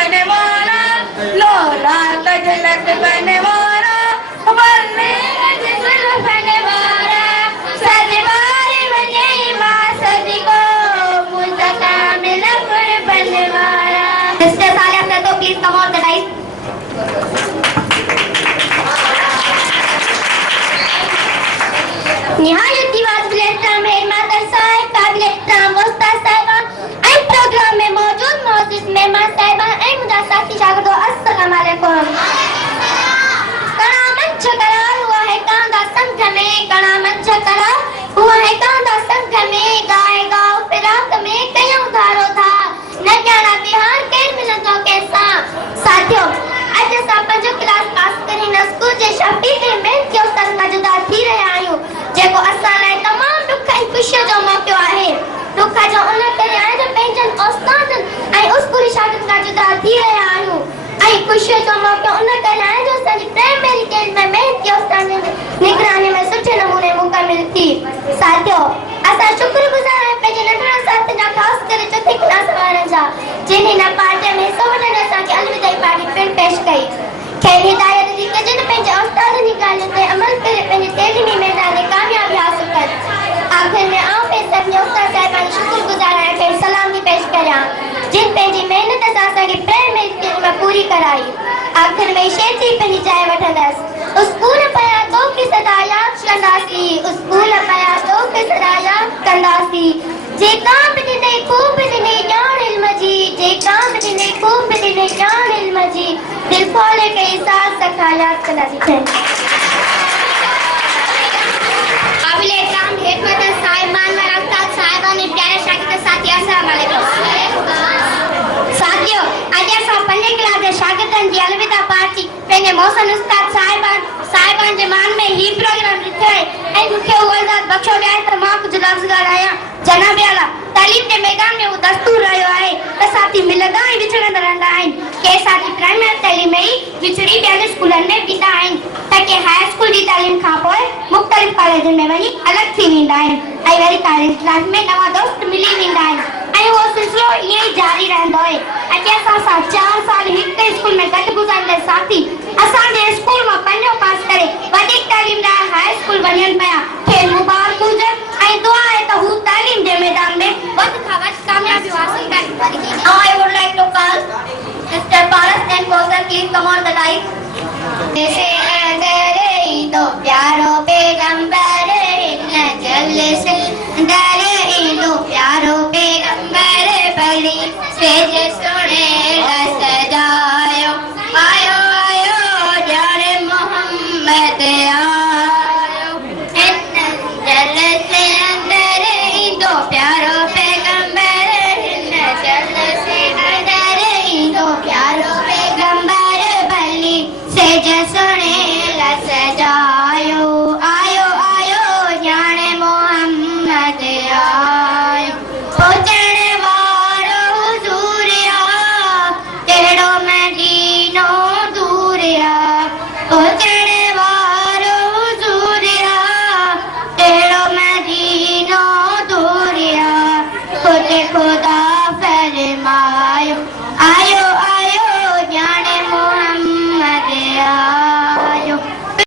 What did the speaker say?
बनवारा, लोला कजलत बनवारा, बल्ले जिसल बनवारा, सजवारी बने माँ सजी को, मुस्तकामिल Banwara. Mr. Saleh Sato, please come on the dais. निहायत की वाजिब एहतराम है मातर साहब, काबिल एहतराम उस्ताद साहिबान, इस प्रोग्राम में मौजूद मोअज़्ज़िज़ मेहमान साहिबान और मुझे साथी शागिर्दों, अस्सलाम वालेकुम। कड़ा मंच करार हुआ है कांदा संघ में, कड़ा मंच करार हुआ है कांदा संघ में, गाए गाओ फिराक में कयूं धारो था, न जाना बिहार के मिलंदो के साथियों, आज असां 5 क्लास पास करे न स्कूल जे शफ़ीक़ में जो उस्ताद मौजूदा थी रहिया आहियूं, जेको असां लाइ तमामु दुख ऐं ख़ुशीअ जो मौक़ो आहे। दुख जो उन करे आहे जो पंहिंजनि उस्तादनि ऐं स्कूली शागिर्दनि खां जुदा थी रहिया आहियूं, ऐं ख़ुशीअ जो मौक़ो उन करे आहे जो असांजी प्राइमरी स्टेज में महनती उस्तादनि निगरानी में सुठे नमूने मुकमिल थी। साथियों, असां शुक्रगुज़ार आहियूं पंहिंजे नंढड़नि साथियुनि जा, ख़ासि करे चौथी क्लास वारनि जा, जिन्हनि हिन पार्टीअ में हिसो वठण असांखे अलविदाई पार्टी पिणु पेश कई। खेल हिदायत दी के जिन पंहिंजे उस्तादनि जी ॻाल्हियुनि ते अमल करे पंहिंजे तइलीमी मैदान में कामयाबी हासिल कनि। आख़िर में आउं पंहिंजे सभिनी उस्ताद साहिबान जो शुक्रगुज़ार आहियां, खे सलामी पेश करियां, जिन पंहिंजी महिनत सां असांखे प्राइमरी स्टेज में पूरी कराई। आख़िर में शेर थी पंहिंजी जाइ वठंदसि। स्कूल पया तोखे सदा यादि कंदासीं, स्कूल पया तोखे सदा यादि कंदासीं, जेका बि ॾिनई खूब ॾिनई ॼाण इल्म जी, जेका बि ॾिनई खूब ॾिनई ॼाण इल्म जी, दिल खोले कई साथ सखा यादि कंदासीं। काबिल एहतराम खिदमत साहिबान व उस्ताद साहिबान ऐं प्यारे शागिर्द साथी, अस्सलाम वालेकुम। साथियों, अॼु असां 5 क्लास जे शागिर्दनि जी अलविदा पार्टी पंहिंजे मोहसिन उस्ताद साहिबान जे मान में ही प्रोग्राम ॾिठो आहे ऐं मूंखे उहो इज़त बख़्शो ॾियारे त मां कुझु लफ़्ज़ ॻाल्हायां। जनाब आला, तालीम जे मैदान में उहो दस्तूर रहियो आहे त साथी मिलंदा ऐं विछड़ंदा रहंदा आहिनि। के साथी प्राइमरी तइलीम में ई विछड़ी ॿियनि स्कूलनि में वेंदा आहिनि, त के हाई स्कूल जी तालीम खां पोइ मुख़्तलिफ़ कॉलेजनि में वञी अलॻि थी वेंदा आहिनि ऐं वरी कॉलेज क्लास में नवां दोस्त मिली वेंदा आहिनि ऐं उहो सिलसिलो ईअं ई जारी रहंदो आहे। अॼु असां 4 साल हिकु स्कूल में गॾु गुज़ारींदे साथी असांजे स्कूल मां 5 पास करे वधीक तालीम लाइ हाई स्कूल वञनि पिया। खेल मुबारक हुजे ऐं दुआ आहे त हू तालीम जे मैदान में वधि खां वधि कामयाबी हासिल कनि। I would like to call Mr. Paras and Kosa, please come on the line.